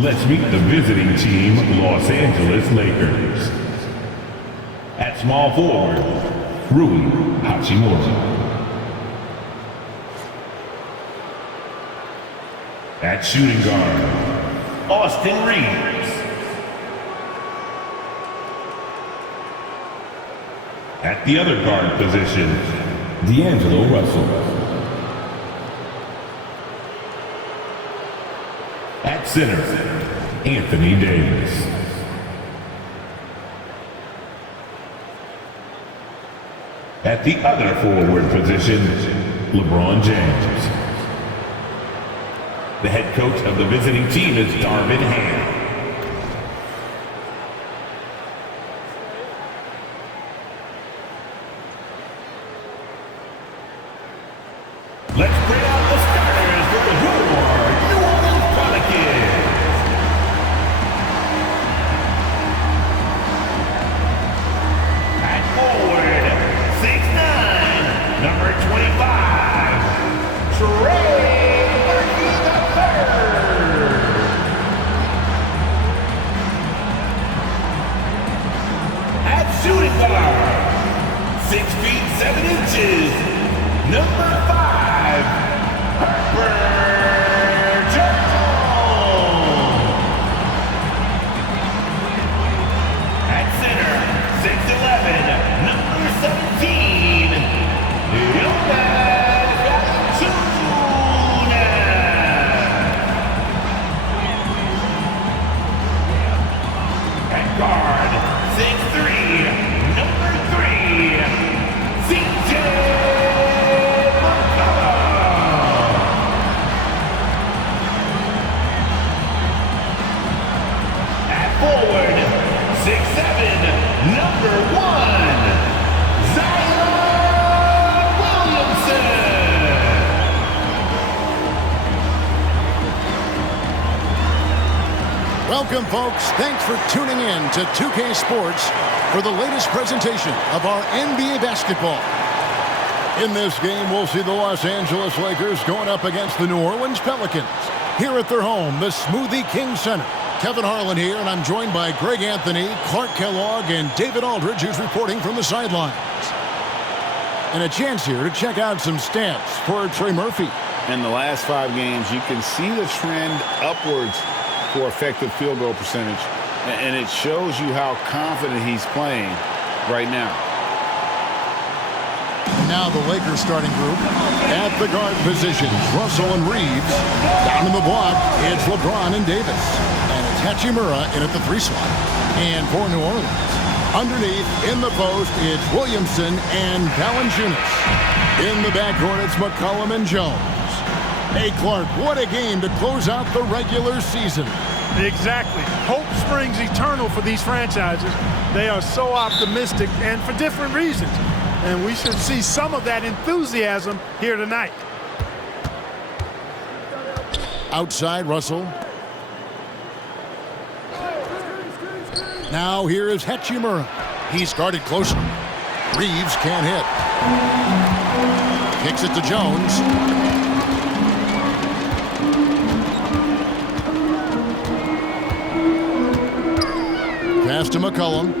Let's meet the visiting team, Los Angeles Lakers. At small forward, Rui Hachimura. At shooting guard, Austin Reeves. At the other guard position, D'Angelo Russell. At center, Anthony Davis. At the other forward position, LeBron James. The head coach of the visiting team is Darvin Ham. Let's bring out the starters for the New Orleans Pelicans. At forward, 6'9", number 25, Trey Murphy III. At shooting guard, 6 feet 7 inches, number 5, Harper Jones. At center, 6'11", number 17, Jonas Valanciunas. At guard, 6'3", number 3, CJ. Forward, 6'7", number 1, Zion Williamson. Welcome, folks. Thanks for tuning in to 2K Sports for the latest presentation of our NBA basketball. In this game, we'll see the Los Angeles Lakers going up against the New Orleans Pelicans here at their home, the Smoothie King Center. Kevin Harlan here, and I'm joined by Greg Anthony, Clark Kellogg, and David Aldridge, who's reporting from the sidelines. And a chance here to check out some stats for Trey Murphy. In the last 5 games, you can see the trend upwards for effective field goal percentage, and it shows you how confident he's playing right now. Now the Lakers starting group at the guard positions, Russell and Reeves. Down in the block, it's LeBron and Davis. And it's Hachimura in at the 3 slot. And for New Orleans, underneath in the post, it's Williamson and Valanciunas. In the backcourt, it's McCollum and Jones. Hey, Clark, what a game to close out the regular season. Exactly. Hope springs eternal for these franchises. They are so optimistic, and for different reasons. And we should see some of that enthusiasm here tonight. Outside, Russell. Now here is Hachimura. He's guarded closer. Reeves can't hit. Kicks it to Jones. Pass to McCollum.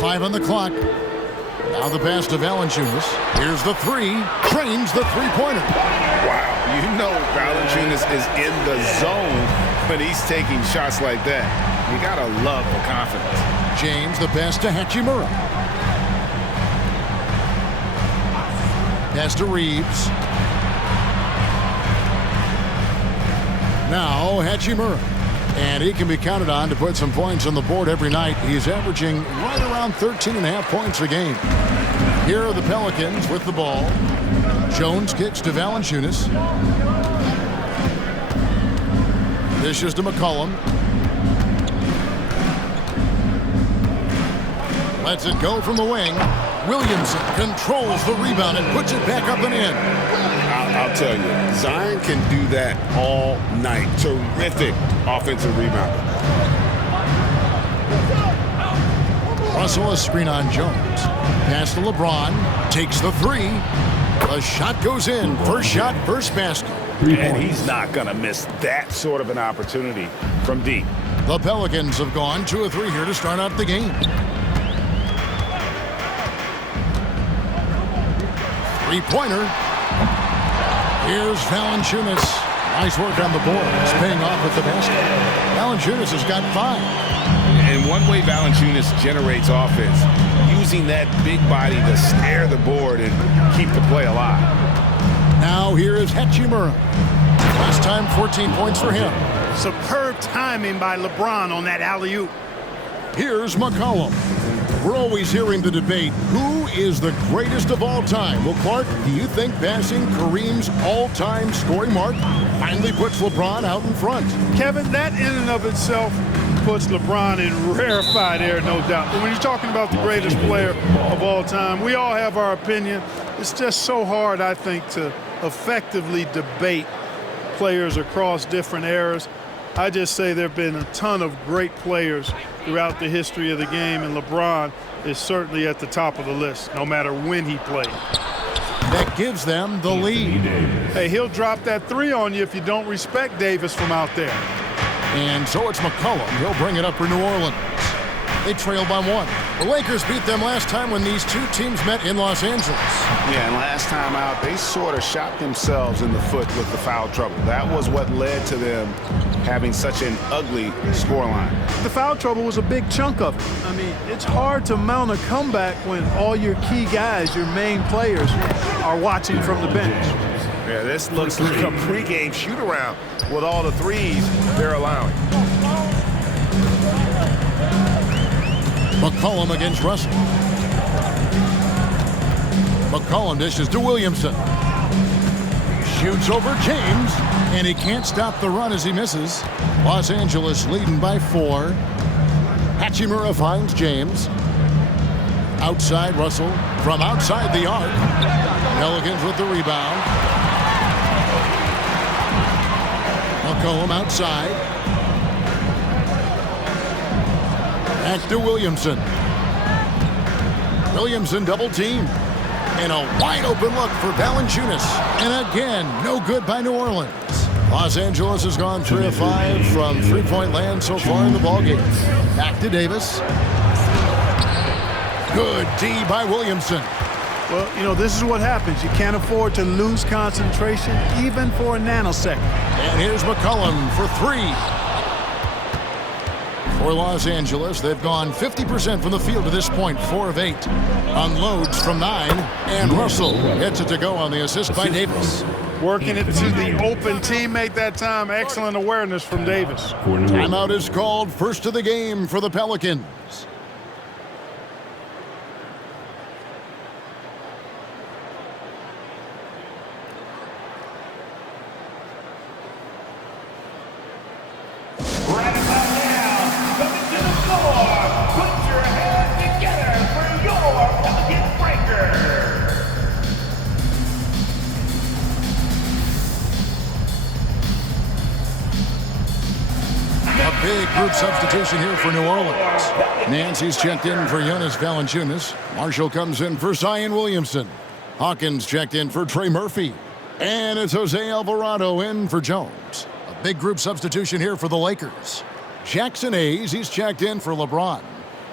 Five on the clock. Now the pass to Valanciunas. Here's the 3. Trains the three-pointer. Wow. You know Valanciunas is in the zone when he's taking shots like that. You got to love the confidence. James, the pass to Hachimura. Pass to Reeves. Now Hachimura. And he can be counted on to put some points on the board every night. He's averaging right around 13.5 points a game. Here are the Pelicans with the ball. Jones kicks to Valanciunas. Dishes to McCollum. Lets it go from the wing. Williamson controls the rebound and puts it back up and in. I'll tell you, Zion can do that all night. Terrific offensive rebound. Russell, a screen on Jones. Pass to LeBron. Takes the 3. The shot goes in. First shot, first basket. And he's not going to miss that sort of an opportunity from deep. The Pelicans have gone 2 of 3 here to start out the game. Three-pointer. Here's Valanciunas. Nice work on the boards, paying off with the basket. Valanciunas has got 5. And one way Valanciunas generates offense, using that big body to snare the board and keep the play alive. Now here is Hachimura. Last time, 14 points for him. Superb timing by LeBron on that alley-oop. Here's McCollum. We're always hearing the debate, who is the greatest of all time? Well, Clark, do you think passing Kareem's all-time scoring mark finally puts LeBron out in front? Kevin, that in and of itself puts LeBron in rarefied air, no doubt. But when you're talking about the greatest player of all time, we all have our opinion. It's just so hard, I think, to effectively debate players across different eras. I just say there have been a ton of great players throughout the history of the game, and LeBron is certainly at the top of the list, no matter when he played. That gives them the lead. Hey, he'll drop that 3 on you if you don't respect Davis from out there. And so it's McCollum. He'll bring it up for New Orleans. They trail by 1. The Lakers beat them last time when these two teams met in Los Angeles. Yeah, and last time out, they sort of shot themselves in the foot with the foul trouble. That was what led to them having such an ugly scoreline. The foul trouble was a big chunk of it. I mean, it's hard to mount a comeback when all your key guys, your main players, are watching from the bench. Yeah, this looks like a pregame shoot-around with all the threes they're allowing. McCollum against Russell. McCollum dishes to Williamson. Shoots over James, and he can't stop the run as he misses. Los Angeles leading by 4. Hachimura finds James. Outside Russell from outside the arc. Pelicans with the rebound. McCollum outside. Back to Williamson. Williamson double team. And a wide open look for Valanciunas. And again, no good by New Orleans. Los Angeles has gone 3 of 5 from three-point land so far in the ballgame. Back to Davis. Good D by Williamson. Well, you know, this is what happens. You can't afford to lose concentration even for a nanosecond. And here's McCollum for 3. For Los Angeles, they've gone 50% from the field to this point, 4 of 8. Unloads from 9, and Russell gets it to go on the assist by Davis. Working it to the open teammate that time. Excellent awareness from Davis. Timeout is called, first of the game for the Pelicans. Big group substitution here for New Orleans. Nancy's checked in for Jonas Valanciunas. Marshall comes in for Zion Williamson. Hawkins checked in for Trey Murphy. And it's Jose Alvarado in for Jones. A big group substitution here for the Lakers. Jackson Hayes, he's checked in for LeBron.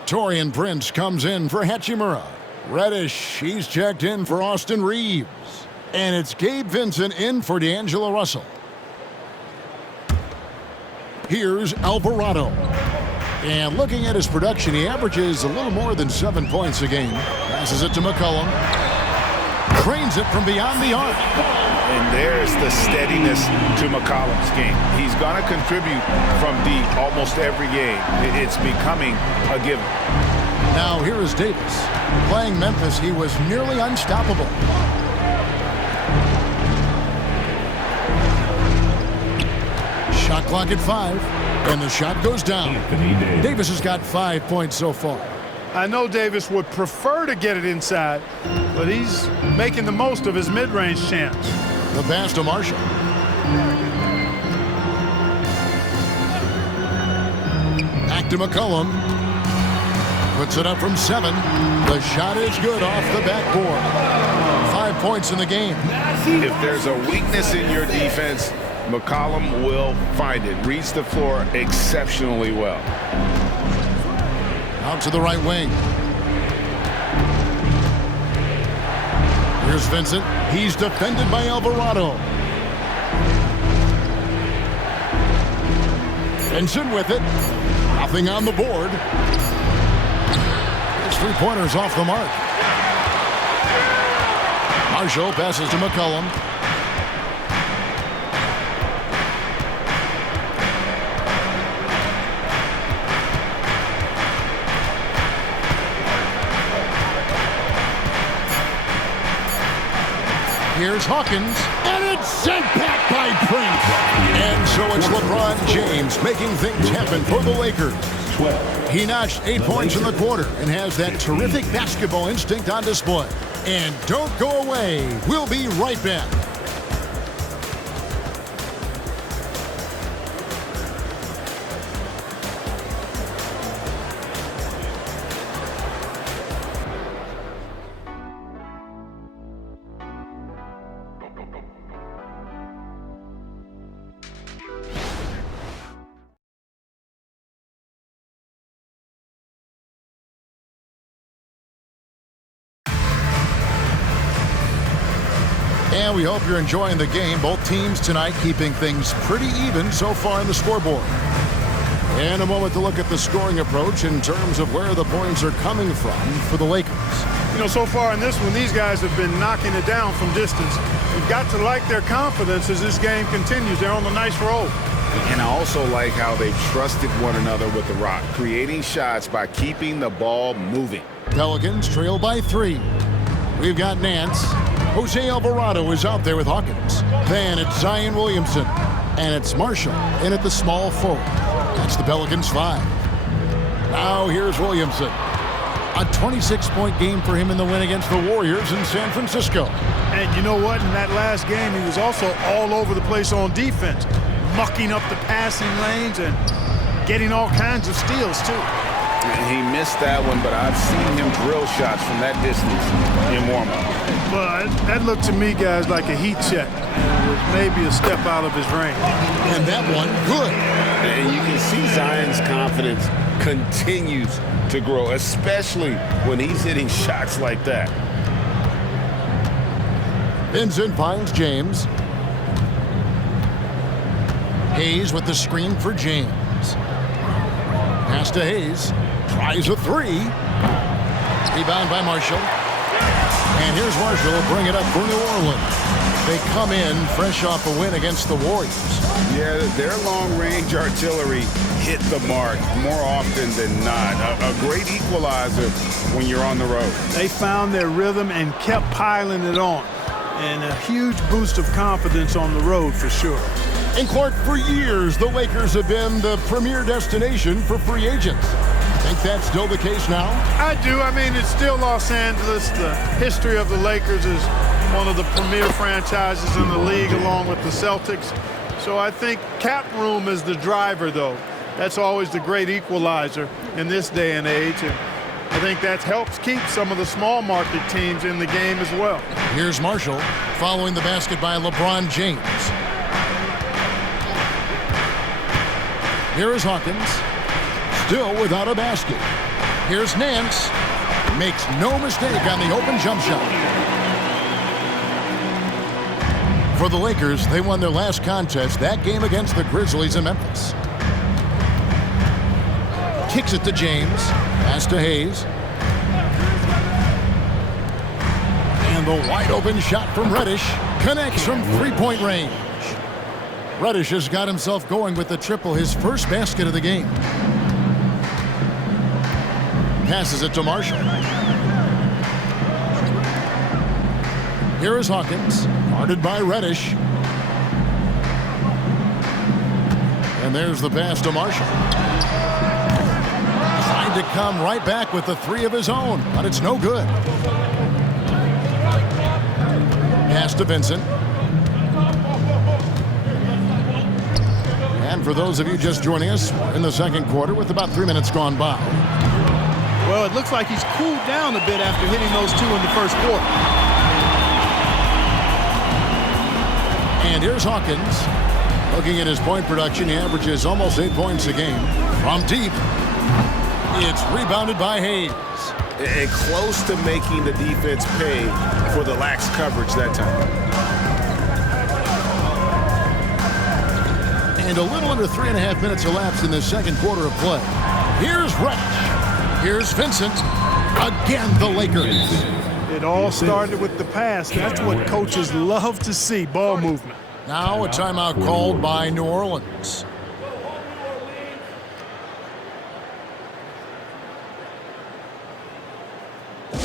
Taurean Prince comes in for Hachimura. Reddish, he's checked in for Austin Reeves. And it's Gabe Vincent in for D'Angelo Russell. Here's Alvarado. And looking at his production, he averages a little more than 7 points a game. Passes it to McCollum. Trains it from beyond the arc. And there's the steadiness to McCollum's game. He's going to contribute from deep almost every game. It's becoming a given. Now here is Davis. Playing Memphis, he was nearly unstoppable. Shot clock at 5, and the shot goes down. Davis has got 5 points so far. I know Davis would prefer to get it inside, but he's making the most of his mid-range chance. The pass to Marshall. Back to McCollum. Puts it up from 7. The shot is good off the backboard. 5 points in the game. If there's a weakness in your defense, McCollum will find it. Reads the floor exceptionally well. Out to the right wing. Here's Vincent. He's defended by Alvarado. Vincent with it. Nothing on the board. His three-pointers off the mark. Marshall passes to McCollum. Here's Hawkins, and it's sent back by Prince. And so it's LeBron James making things happen for the Lakers. He notched 8 points in the quarter and has that terrific basketball instinct on display. And don't go away. We'll be right back. And we hope you're enjoying the game. Both teams tonight keeping things pretty even so far in the scoreboard. And a moment to look at the scoring approach in terms of where the points are coming from for the Lakers. You know, so far in this one, these guys have been knocking it down from distance. You've got to like their confidence as this game continues. They're on a nice roll. And I also like how they've trusted one another with the rock, creating shots by keeping the ball moving. Pelicans trail by 3. We've got Nance. Jose Alvarado is out there with Hawkins. Then it's Zion Williamson. And it's Marshall in at the small forward. That's the Pelicans 5. Now here's Williamson. A 26-point game for him in the win against the Warriors in San Francisco. And you know what? In that last game, he was also all over the place on defense, mucking up the passing lanes and getting all kinds of steals, too. He missed that one, but I've seen him drill shots from that distance in warm-up. Well, that looked to me, guys, like a heat check. It was maybe a step out of his range. And that one, good. And you can see Zion's confidence continues to grow, especially when he's hitting shots like that. Vincent finds James. Hayes with the screen for James. Pass to Hayes. Tries a 3. Rebound by Marshall. And here's Marshall will bring it up for New Orleans. They come in fresh off a win against the Warriors. Yeah, their long-range artillery hit the mark more often than not. A great equalizer when you're on the road. They found their rhythm and kept piling it on. And a huge boost of confidence on the road for sure. And Clark, for years, the Lakers have been the premier destination for free agents. Think that's still the case now? I do. I mean, it's still Los Angeles. The history of the Lakers is one of the premier franchises in the league along with the Celtics. So I think cap room is the driver, though. That's always the great equalizer in this day and age. And I think that helps keep some of the small market teams in the game as well. Here's Marshall following the basket by LeBron James. Here is Hawkins, still without a basket. Here's Nance, makes no mistake on the open jump shot. For the Lakers, they won their last contest, that game against the Grizzlies in Memphis. Kicks it to James, pass to Hayes. And the wide open shot from Reddish connects from three-point range. Reddish has got himself going with the triple, his first basket of the game. Passes it to Marshall. Here is Hawkins, guarded by Reddish. And there's the pass to Marshall. Trying to come right back with the 3 of his own, but it's no good. Pass to Vincent. And for those of you just joining us, we're in the second quarter with about 3 minutes gone by. Well, it looks like he's cooled down a bit after hitting those 2 in the first quarter. And here's Hawkins. Looking at his point production, he averages almost 8 points a game. From deep, it's rebounded by Hayes. And close to making the defense pay for the lax coverage that time. And a little under 3.5 minutes elapsed in the second quarter of play. Here's Reddish. Here's Vincent. Again, the Lakers. It all started with the pass. That's what coaches love to see, ball movement. Now a timeout called by New Orleans. A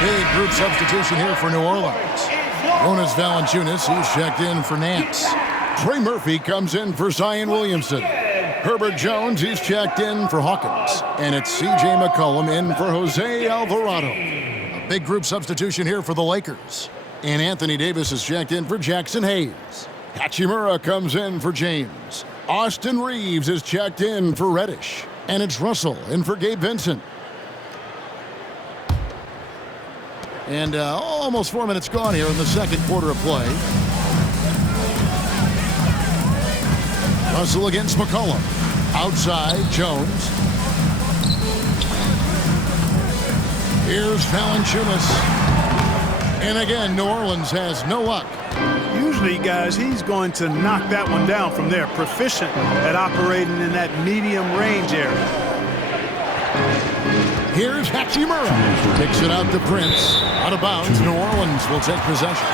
big group substitution here for New Orleans. Jonas Valanciunas, he's checked in for Nance. Trey Murphy comes in for Zion Williamson. Herbert Jones, he's checked in for Hawkins. And it's C.J. McCollum in for Jose Alvarado. A big group substitution here for the Lakers. And Anthony Davis is checked in for Jackson Hayes. Hachimura comes in for James. Austin Reeves is checked in for Reddish. And it's Russell in for Gabe Vincent. And almost 4 minutes gone here in the second quarter of play. Russell against McCollum. Outside, Jones. Here's Valanciunas. And again, New Orleans has no luck. Usually, guys, he's going to knock that one down from there. Proficient at operating in that medium range area. Here's Hachimura. Takes it out to Prince. Out of bounds. New Orleans will take possession.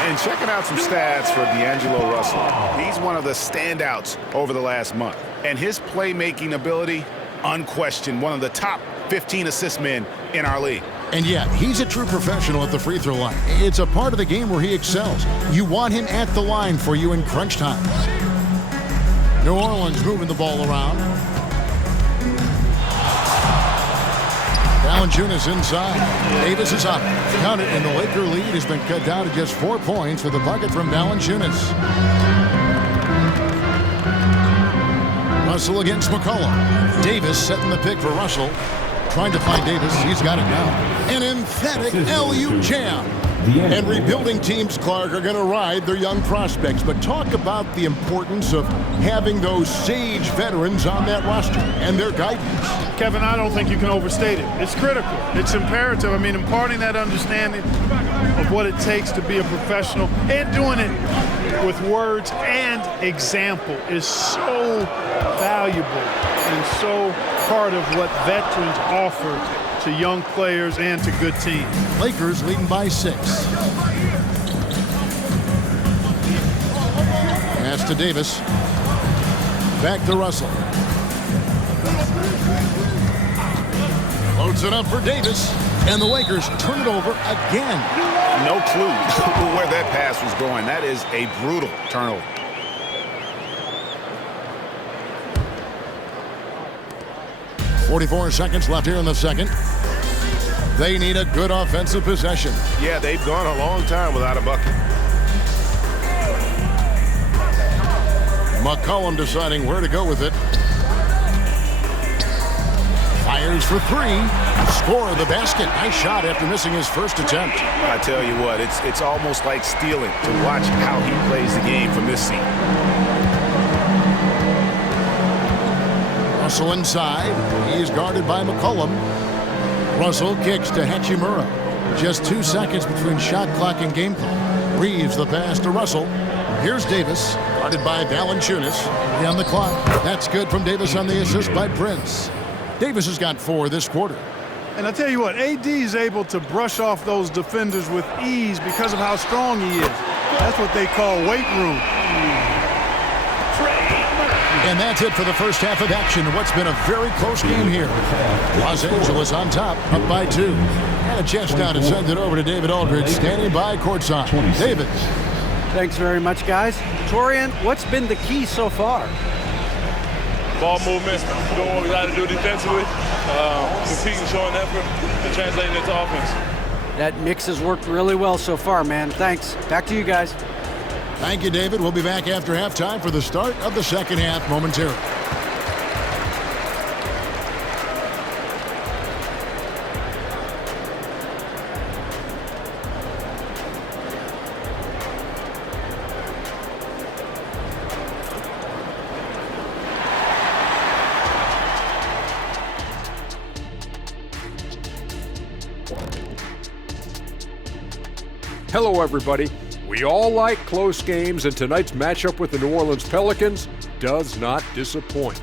And checking out some stats for D'Angelo Russell. He's one of the standouts over the last month. And his playmaking ability, unquestioned, one of the top 15 assist men in our league. And yet, he's a true professional at the free throw line. It's a part of the game where he excels. You want him at the line for you in crunch time. New Orleans moving the ball around. Valanciunas inside. Davis is up. Count it, and the Laker lead has been cut down to just 4 points with a bucket from Valanciunas. Russell against McCollum. Davis setting the pick for Russell. Trying to find Davis. He's got it now. An emphatic LU jam. And rebuilding teams, Clark, are going to ride their young prospects. But talk about the importance of having those sage veterans on that roster and their guidance. Kevin, I don't think you can overstate it. It's critical. It's imperative. I mean, imparting that understanding of what it takes to be a professional and doing it with words and example is so valuable and so part of what veterans offer to young players and to good teams. Lakers leading by 6. Pass to Davis. Back to Russell. Loads it up for Davis. And the Lakers turn it over again. No clue where that pass was going. That is a brutal turnover. .44 seconds left here in the second. They need a good offensive possession. Yeah, they've gone a long time without a bucket. McCollum deciding where to go with it. Fires for 3. Score of the basket. Nice shot after missing his first attempt. I tell you what, it's almost like stealing to watch how he plays the game from this seat. Russell inside. He's guarded by McCollum. Russell kicks to Hachimura. Just 2 seconds between shot clock and game clock. Reeves the pass to Russell. Here's Davis, guarded by Valanciunas. On the clock. That's good from Davis on the assist by Prince. Davis has got 4 this quarter. And I tell you what, AD is able to brush off those defenders with ease because of how strong he is. That's what they call weight room. And that's it for the first half of action. What's been a very close game here. Los Angeles on top, up by 2. And a chance now to send it over to David Aldridge, standing by courtside. David. Thanks very much, guys. Torian, what's been the key so far? Ball movement, doing what we got to do defensively, competing, showing effort, and translating it to offense. That mix has worked really well so far, man. Thanks. Back to you guys. Thank you, David. We'll be back after halftime for the start of the second half momentarily. Hello, everybody. We all like close games, and tonight's matchup with the New Orleans Pelicans does not disappoint.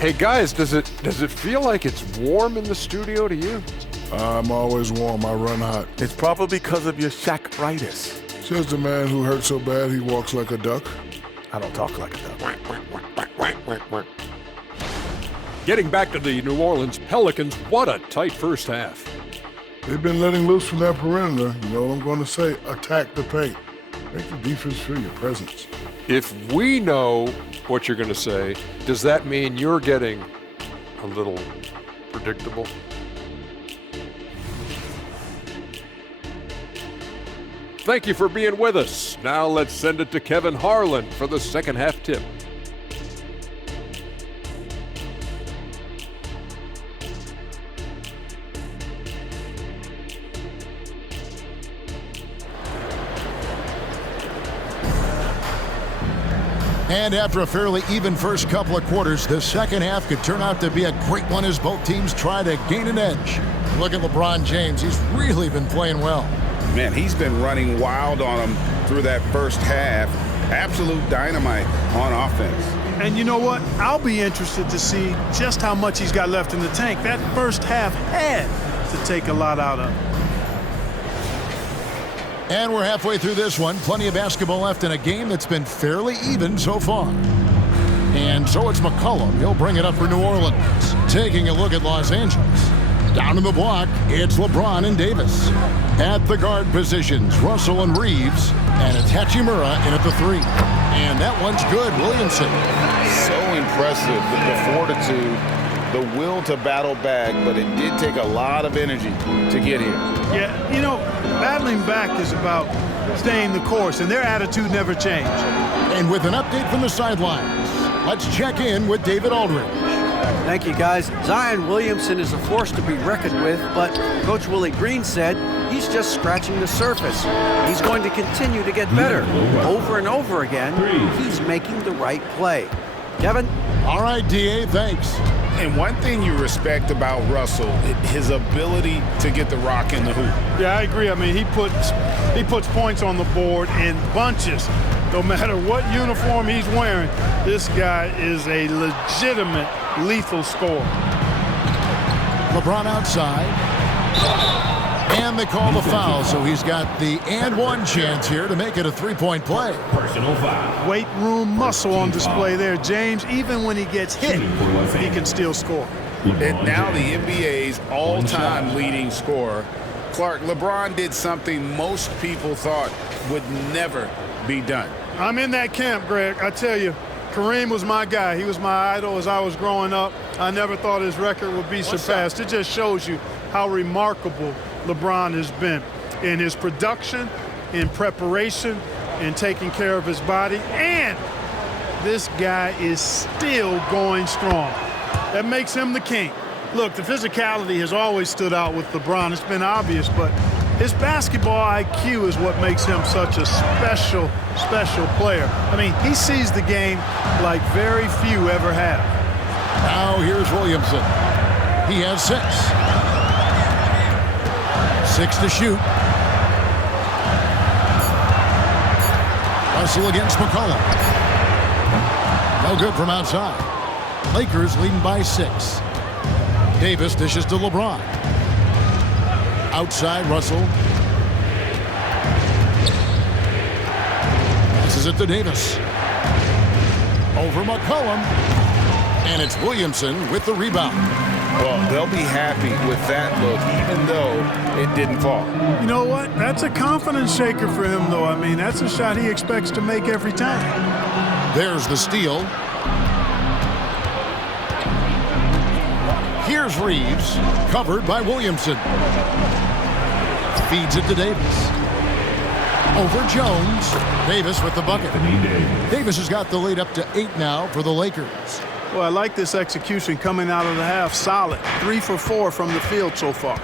Hey, guys, does it feel like it's warm in the studio to you? I'm always warm. I run hot. It's probably because of your Shaq-ritis. Says the man who hurt so bad he walks like a duck. I don't talk like a duck. Getting back to the New Orleans Pelicans, what a tight first half. They've been letting loose from that perimeter. You know what I'm going to say? Attack the paint. Make the defense feel your presence. If we know what you're going to say, does that mean you're getting a little predictable? Thank you for being with us. Now let's send it to Kevin Harlan for the second half tip. And after a fairly even first couple of quarters, the second half could turn out to be a great one as both teams try to gain an edge. Look at LeBron James. He's really been playing well. Man, he's been running wild on him through that first half. Absolute dynamite on offense. And you know what? I'll be interested to see just how much he's got left in the tank. That first half had to take a lot out of him. And we're halfway through this one. Plenty of basketball left in a game that's been fairly even so far. And so it's McCollum. He'll bring it up for New Orleans. Taking a look at Los Angeles. Down in the block, it's LeBron and Davis. At the guard positions, Russell and Reeves. And it's Hachimura in at the three. And that one's good, Williamson. So impressive, the fortitude, the will to battle back, but it did take a lot of energy to get here. Yeah, you know, battling back is about staying the course, and their attitude never changed. And with an update from the sidelines, let's check in with David Aldridge. Thank you, guys. Zion Williamson is a force to be reckoned with, but Coach Willie Green said he's just scratching the surface. He's going to continue to get better. Over and over again, he's making the right play. Kevin? All right, D.A., thanks. And one thing you respect about Russell, his ability to get the rock in the hoop. Yeah, I agree. I mean, he puts points on the board in bunches. No matter what uniform he's wearing, this guy is a legitimate lethal scorer. LeBron outside. And they call the foul, so he's got the and one chance here to make it a three-point play. Personal foul. Weight room muscle on display there, James. Even when he gets hit, he can still score. And now the NBA's all-time leading scorer. Clark, LeBron did something most people thought would never be done. I'm in that camp, Greg. I tell you, Kareem was my guy. He was my idol as I was growing up. I never thought his record would be surpassed. It just shows you how remarkable LeBron has been in his production, in preparation, in taking care of his body, and this guy is still going strong. That makes him the king. Look, the physicality has always stood out with LeBron. It's been obvious, but his basketball IQ is what makes him such a special player. I mean, he sees the game like very few ever have. Now here's Williamson. He has 6. 6 to shoot. Russell against McCollum. No good from outside. Lakers leading by 6. Davis dishes to LeBron. Outside, Russell. Passes it to Davis. Over McCollum. And it's Williamson with the rebound. Well, they'll be happy with that look, even though it didn't fall. You know what? That's a confidence shaker for him, though. I mean, that's a shot he expects to make every time. There's the steal. Here's Reeves, covered by Williamson. Feeds it to Davis. Over Jones. Davis with the bucket. Davis has got the lead up to 8 now for the Lakers. Well, I like this execution coming out of the half. Solid. 3 for 4 from the field so far.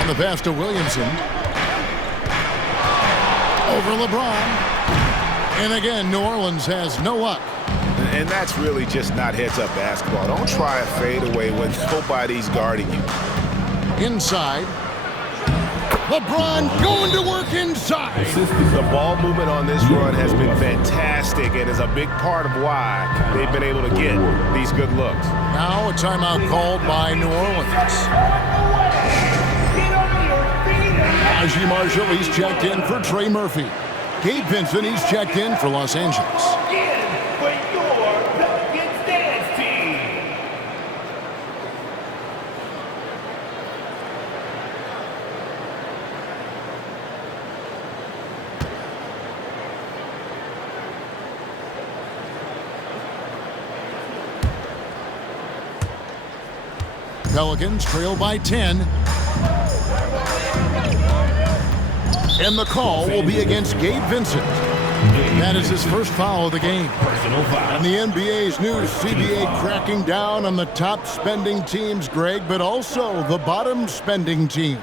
On the pass to Williamson. Over LeBron. And again, New Orleans has no luck. And that's really just not heads-up basketball. Don't try a fadeaway when nobody's guarding you. Inside. LeBron going to work inside. The ball movement on this run has been fantastic and is a big part of why they've been able to get these good looks. Now a timeout called by New Orleans. Najee Marshall, he's checked in for Trey Murphy. Gabe Vincent, he's checked in for Los Angeles. Pelicans trail by 10. And the call will be against Gabe Vincent. That is his first foul of the game. And the NBA's new CBA cracking down on the top spending teams, Greg, but also the bottom spending teams.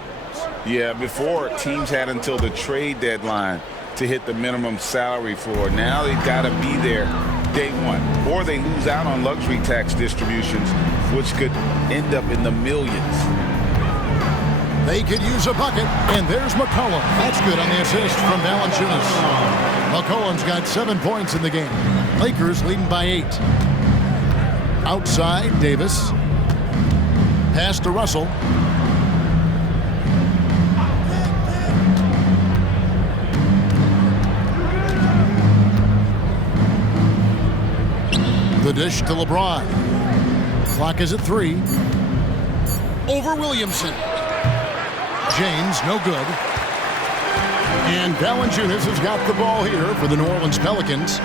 Yeah, before teams had until the trade deadline to hit the minimum salary floor. Now they've got to be there day one, or they lose out on luxury tax distributions, which could end up in the millions. They could use a bucket, and there's McCollum. That's good on the assist from Valanciunas. McCollum's got 7 points in the game. Lakers leading by 8. Outside, Davis. Pass to Russell. The dish to LeBron. Clock is at 3. Over Williamson. James, no good. And Valanciunas has got the ball here for the New Orleans Pelicans.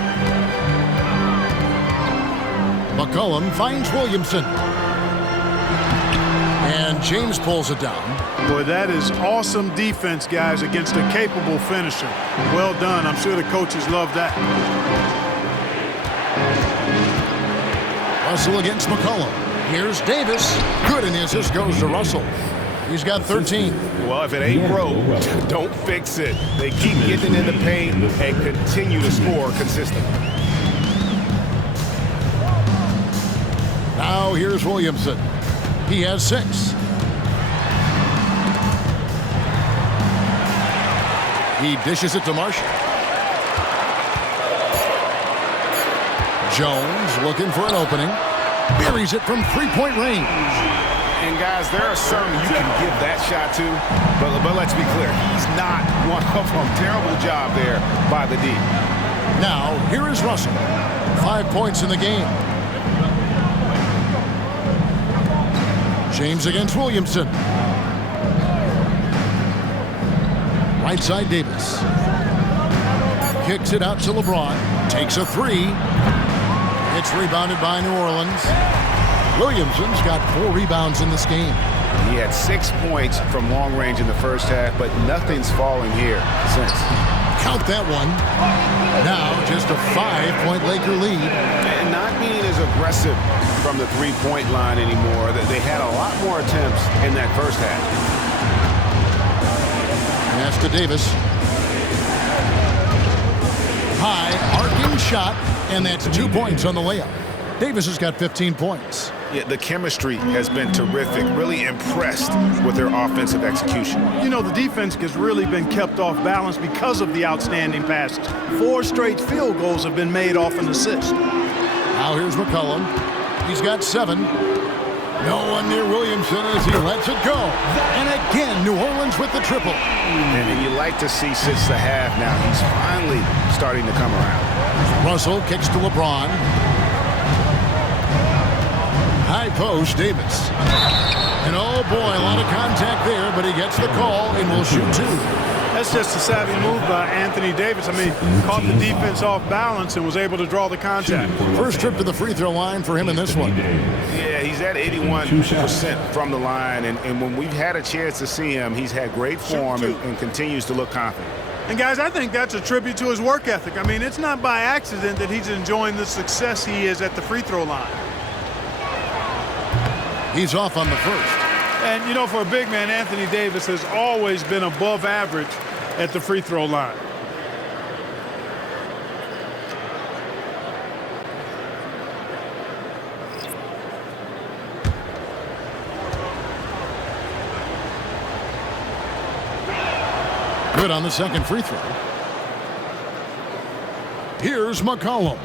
McCollum finds Williamson. And James pulls it down. Boy, that is awesome defense, guys, against a capable finisher. Well done. I'm sure the coaches love that. Russell against McCollum. Here's Davis. Good, and the assist goes to Russell. He's got 13. Well, if it ain't broke, don't fix it. They keep getting in the paint and continue to score consistently. Now here's Williamson. He has 6. He dishes it to Marshall. Jones looking for an opening. Buries it from three-point range. And guys, there are some you can give that shot to, but let's be clear, he's not one of them. Terrible job there by the D. Now, here is Russell. 5 points in the game. James against Williamson. Right side, Davis. Kicks it out to LeBron. Takes a 3. It's rebounded by New Orleans. Williamson's got 4 rebounds in this game. He had 6 points from long range in the first half, but nothing's falling here since. Count that one. Now just a 5-point Laker lead. And not being as aggressive from the three-point line anymore. They had a lot more attempts in that first half. Pass to Davis. High, arcing shot, and that's 2 points on the layup. Davis has got 15 points. Yeah, the chemistry has been terrific. Really impressed with their offensive execution. You know, the defense has really been kept off balance because of the outstanding passes. 4 straight field goals have been made off an assist. Now here's McCollum. He's got 7. No one near Williamson as he lets it go. And again, New Orleans with the triple. And you like to see since the half now, he's finally starting to come around. Russell kicks to LeBron. High post, Davis. And oh boy, a lot of contact there, but he gets the call and will shoot 2. That's just a savvy move by Anthony Davis. I mean, caught the defense off balance and was able to draw the contact. First trip to the free throw line for him in this one. Yeah, he's at 81% from the line, and when we've had a chance to see him, he's had great form and continues to look confident. And guys, I think that's a tribute to his work ethic. I mean, it's not by accident that he's enjoying the success he is at the free throw line. He's off on the first. And, you know, for a big man, Anthony Davis has always been above average at the free throw line. Good on the second free throw. Here's McCollum.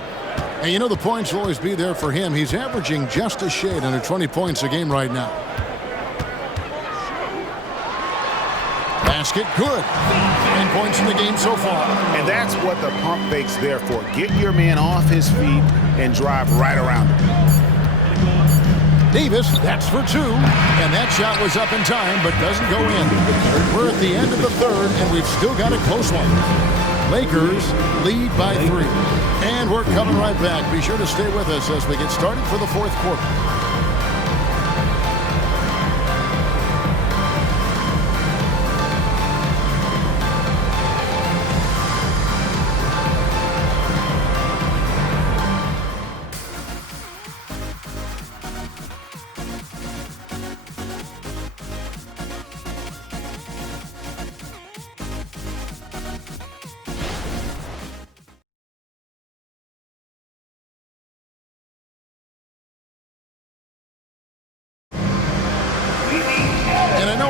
And you know the points will always be there for him. He's averaging just a shade under 20 points a game right now. Basket good. 10 points in the game so far. And that's what the pump fake's there for. Get your man off his feet and drive right around him. Davis, that's for two. And that shot was up in time, but doesn't go in. We're at the end of the third, and we've still got a close one. Lakers lead by 3. And we're coming right back. Be sure to stay with us as we get started for the fourth quarter.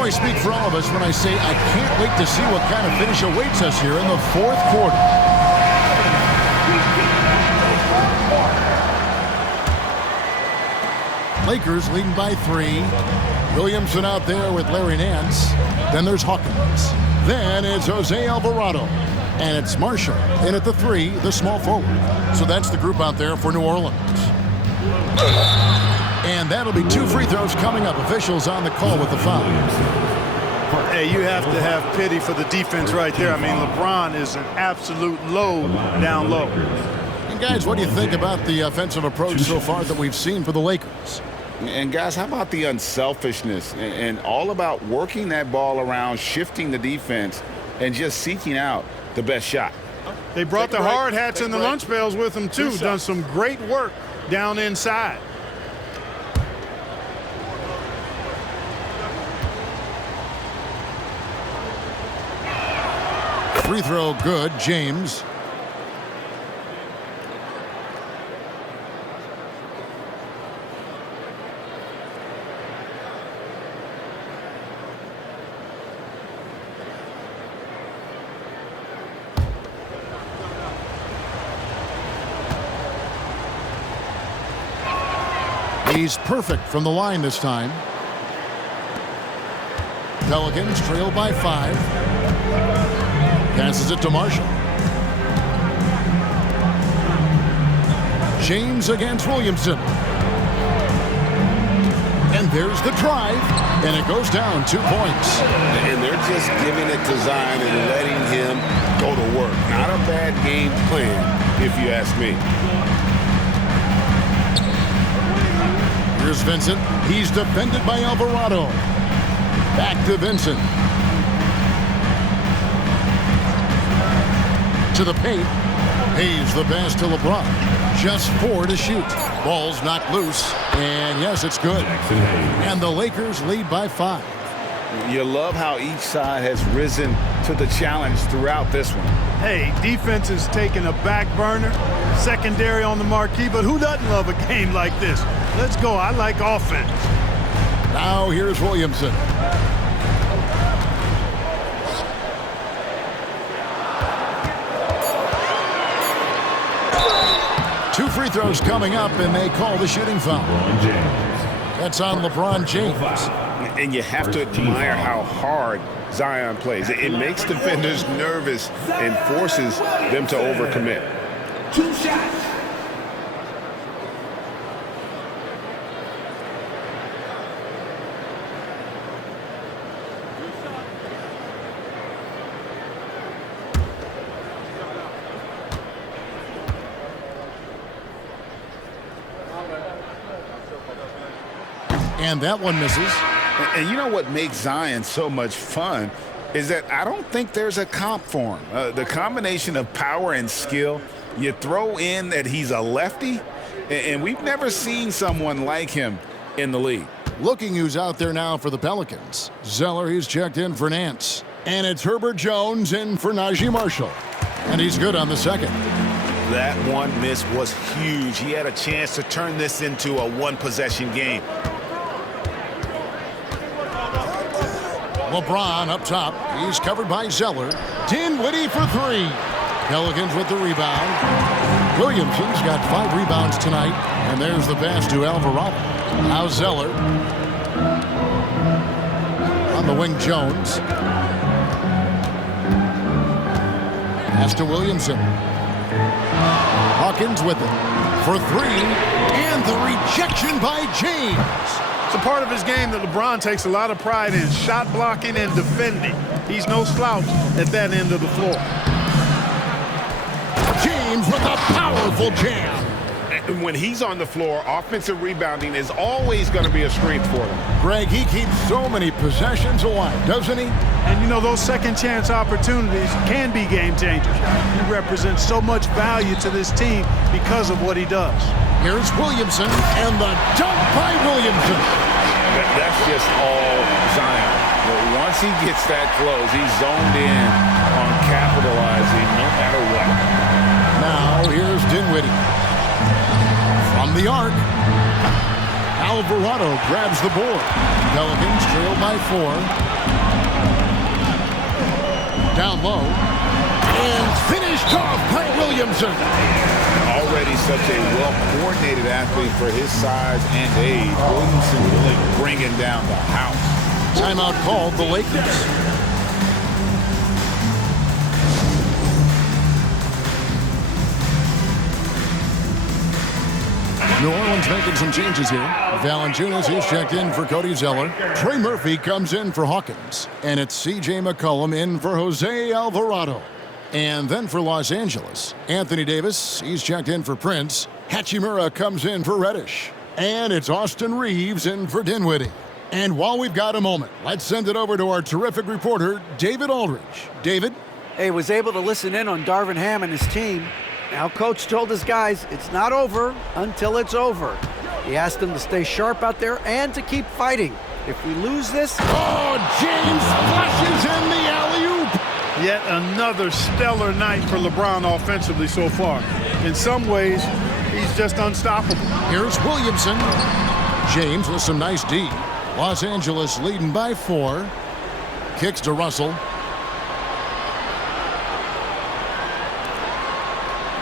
I speak for all of us when I say I can't wait to see what kind of finish awaits us here in the fourth quarter. Lakers leading by 3. Williamson out there with Larry Nance. Then there's Hawkins. Then it's Jose Alvarado. And it's Marshall in at the 3, the small forward. So that's the group out there for New Orleans. And that'll be 2 free throws coming up. Officials on the call with the foul. Hey, you have to have pity for the defense right there. I mean, LeBron is an absolute load down low. And guys, what do you think about the offensive approach so far that we've seen for the Lakers? And guys, how about the unselfishness and all about working that ball around, shifting the defense, and just seeking out the best shot. They brought the hard hats and the lunch bells with them, too. Done some great work down inside. Free throw good, James. He's perfect from the line this time. Pelicans trail by 5. Passes it to Marshall. James against Williamson. And there's the drive. And it goes down 2 points. And they're just giving it to Zion and letting him go to work. Not a bad game plan, if you ask me. Here's Vincent. He's defended by Alvarado. Back to Vincent. To the paint. Hayes the pass to LeBron. Just 4 to shoot. Ball's knocked loose. And yes, it's good. And the Lakers lead by 5. You love how each side has risen to the challenge throughout this one. Hey, defense is taking a back burner. Secondary on the marquee, but who doesn't love a game like this? Let's go. I like offense. Now here's Williamson. Two free throws coming up, and they call the shooting foul. That's on LeBron James. And you have to admire how hard Zion plays. It makes defenders nervous and forces them to overcommit. 2 shots. And that one misses. And you know what makes Zion so much fun is that I don't think there's a comp for him. The combination of power and skill, you throw in that he's a lefty, and we've never seen someone like him in the league. Looking who's out there now for the Pelicans. Zeller, he's checked in for Nance. And it's Herbert Jones in for Najee Marshall. And he's good on the second. That one miss was huge. He had a chance to turn this into a one-possession game. LeBron up top. He's covered by Zeller. Dinwiddie for three. Pelicans with the rebound. Williamson's got 5 rebounds tonight. And there's the pass to Alvarado. Now Zeller. On the wing, Jones. Pass to Williamson. Hawkins with it. For three. And the rejection by James. It's a part of his game that LeBron takes a lot of pride in, shot blocking and defending. He's no slouch at that end of the floor. James with a powerful jam. And when he's on the floor, offensive rebounding is always going to be a strength for them. Greg, he keeps so many possessions alive, doesn't he? And you know, those second chance opportunities can be game changers. He represents so much value to this team because of what he does. Here's Williamson, and the dunk by Williamson. That's just all Zion. But once he gets that close, he's zoned in on capitalizing no matter what. Now here's Dinwiddie. From the arc, Alvarado grabs the board. Pelicans trail by 4. Down low. And finished off by Williamson. Already such a well-coordinated athlete for his size and age. Williamson really bringing down the house. Timeout called the Lakers. New Orleans making some changes here. Valanciunas is checked in for Cody Zeller. Trey Murphy comes in for Hawkins. And it's C.J. McCollum in for Jose Alvarado. And then for Los Angeles, Anthony Davis, he's checked in for Prince. Hachimura comes in for Reddish. And it's Austin Reeves in for Dinwiddie. And while we've got a moment, let's send it over to our terrific reporter, David Aldridge. David? Hey, was able to listen in on Darvin Ham and his team. Now, Coach told his guys it's not over until it's over. He asked them to stay sharp out there and to keep fighting. If we lose this... Oh, James flushes in the alley-oop. Yet another stellar night for LeBron offensively so far. In some ways, he's just unstoppable. Here's Williamson. James with some nice D. Los Angeles leading by 4. Kicks to Russell.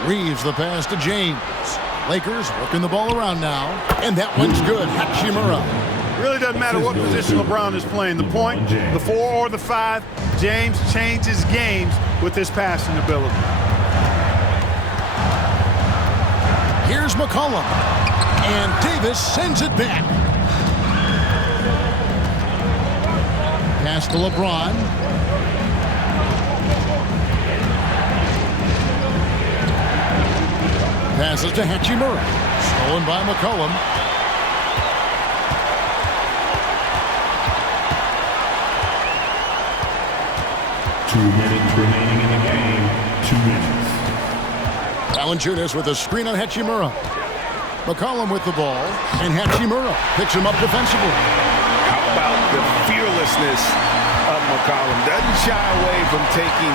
Reeves the pass to James. Lakers working the ball around now. And that one's good. Hachimura. Really doesn't matter what position LeBron is playing. The point, the 4 or the 5, James changes games with his passing ability. Here's McCollum. And Davis sends it back. Pass to LeBron. Passes to Hachimura. Stolen by McCollum. Minutes remaining in the game. 2 minutes. Valanciunas with a screen on Hachimura. McCollum with the ball. And Hachimura picks him up defensively. How about the fearlessness of McCollum? Doesn't shy away from taking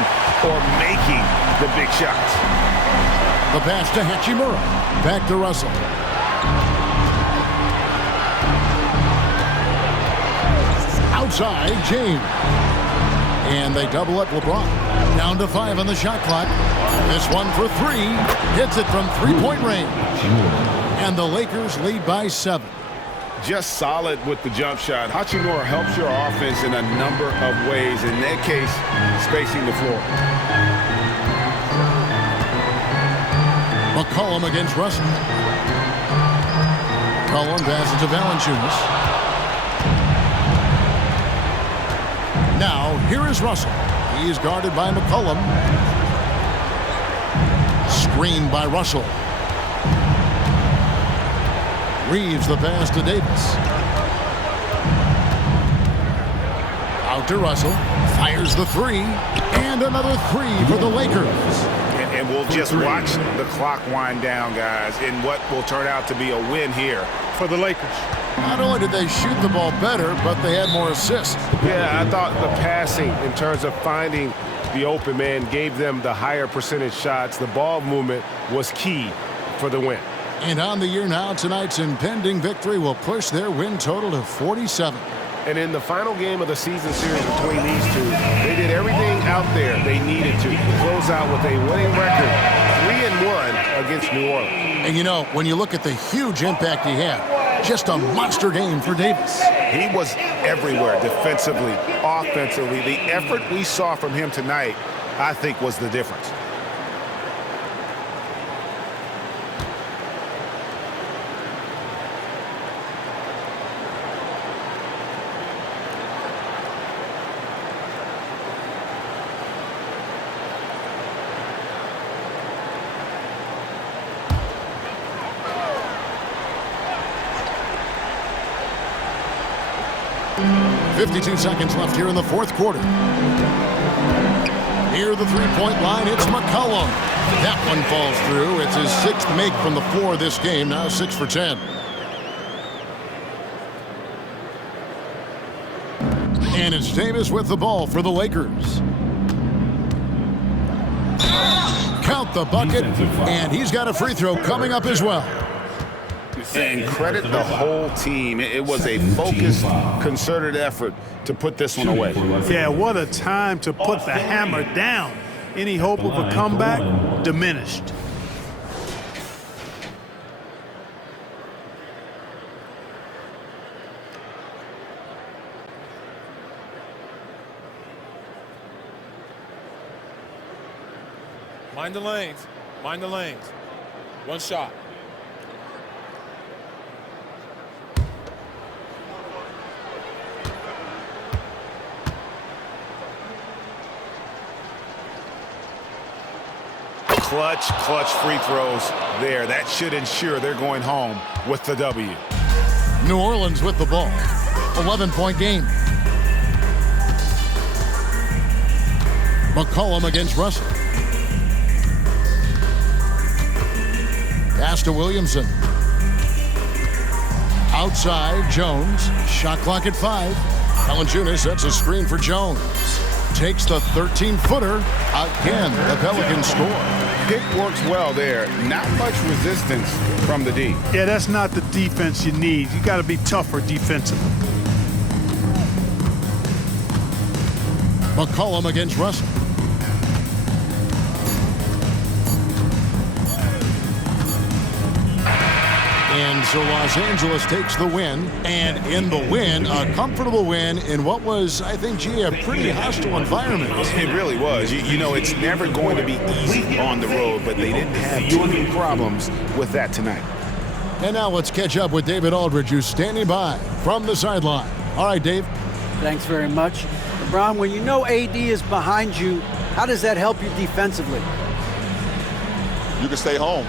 or making the big shots. The pass to Hachimura. Back to Russell. Outside, James. And they double up LeBron. Down to 5 on the shot clock. This one for 3. Hits it from 3-point range. And the Lakers lead by 7. Just solid with the jump shot. Hachimura helps your offense in a number of ways. In that case, spacing the floor. McCollum against Russell. McCollum passes to Valanciunas. Now, here is Russell. He is guarded by McCollum. Screened by Russell. Reeves the pass to Davis. Out to Russell. Fires the 3. And another 3 for the Lakers. And we'll just watch the clock wind down, guys, in what will turn out to be a win here for the Lakers. Not only did they shoot the ball better, but they had more assists. Yeah, I thought the passing in terms of finding the open man gave them the higher percentage shots. The ball movement was key for the win. And on the year now, tonight's impending victory will push their win total to 47. And in the final game of the season series between these two, they did everything out there they needed to close out with a winning record, 3-1 against New Orleans. And you know, when you look at the huge impact he had, just a monster game for Davis. He was everywhere defensively, offensively. The effort we saw from him tonight, I think, was the difference. .52 seconds left here in the fourth quarter. Near the three-point line, it's McCollum. That one falls through. It's his sixth make from the floor this game, now 6 for 10. And it's Davis with the ball for the Lakers. Count the bucket, and he's got a free throw coming up as well. And credit the whole team. It was a focused, concerted effort to put this one away. Yeah, what a time to put the hammer down. Any hope of a comeback diminished. Mind the lanes. Mind the lanes. One shot. Clutch free throws there. That should ensure they're going home with the W. New Orleans with the ball. 11-point game. McCollum against Russell. Pass to Williamson. Outside, Jones. Shot clock at 5. Valanciunas sets a screen for Jones. Takes the 13-footer. Again, the Pelicans score. Pick works well there. Not much resistance from the D. Yeah, that's not the defense you need. You got to be tougher defensively. McCollum against Russell. And so Los Angeles takes the win, and in the win, a comfortable win in what was, I think, a pretty hostile environment. It really was. You know, it's never going to be easy on the road, but they didn't have too many problems with that tonight. And now let's catch up with David Aldridge, who's standing by from the sideline. All right, Dave. Thanks very much. LeBron, when you know AD is behind you, how does that help you defensively? You can stay home.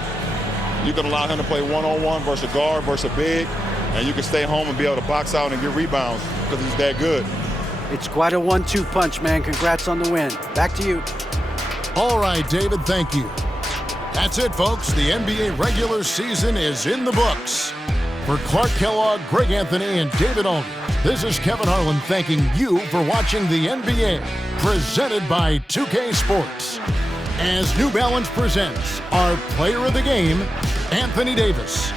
You can allow him to play one-on-one versus a guard versus a big, and you can stay home and be able to box out and get rebounds because he's that good. It's quite a 1-2 punch, man. Congrats on the win. Back to you. All right, David, thank you. That's it, folks. The NBA regular season is in the books. For Clark Kellogg, Greg Anthony, and David Aldridge, this is Kevin Harlan thanking you for watching the NBA, presented by 2K Sports. As New Balance presents our player of the game, Anthony Davis.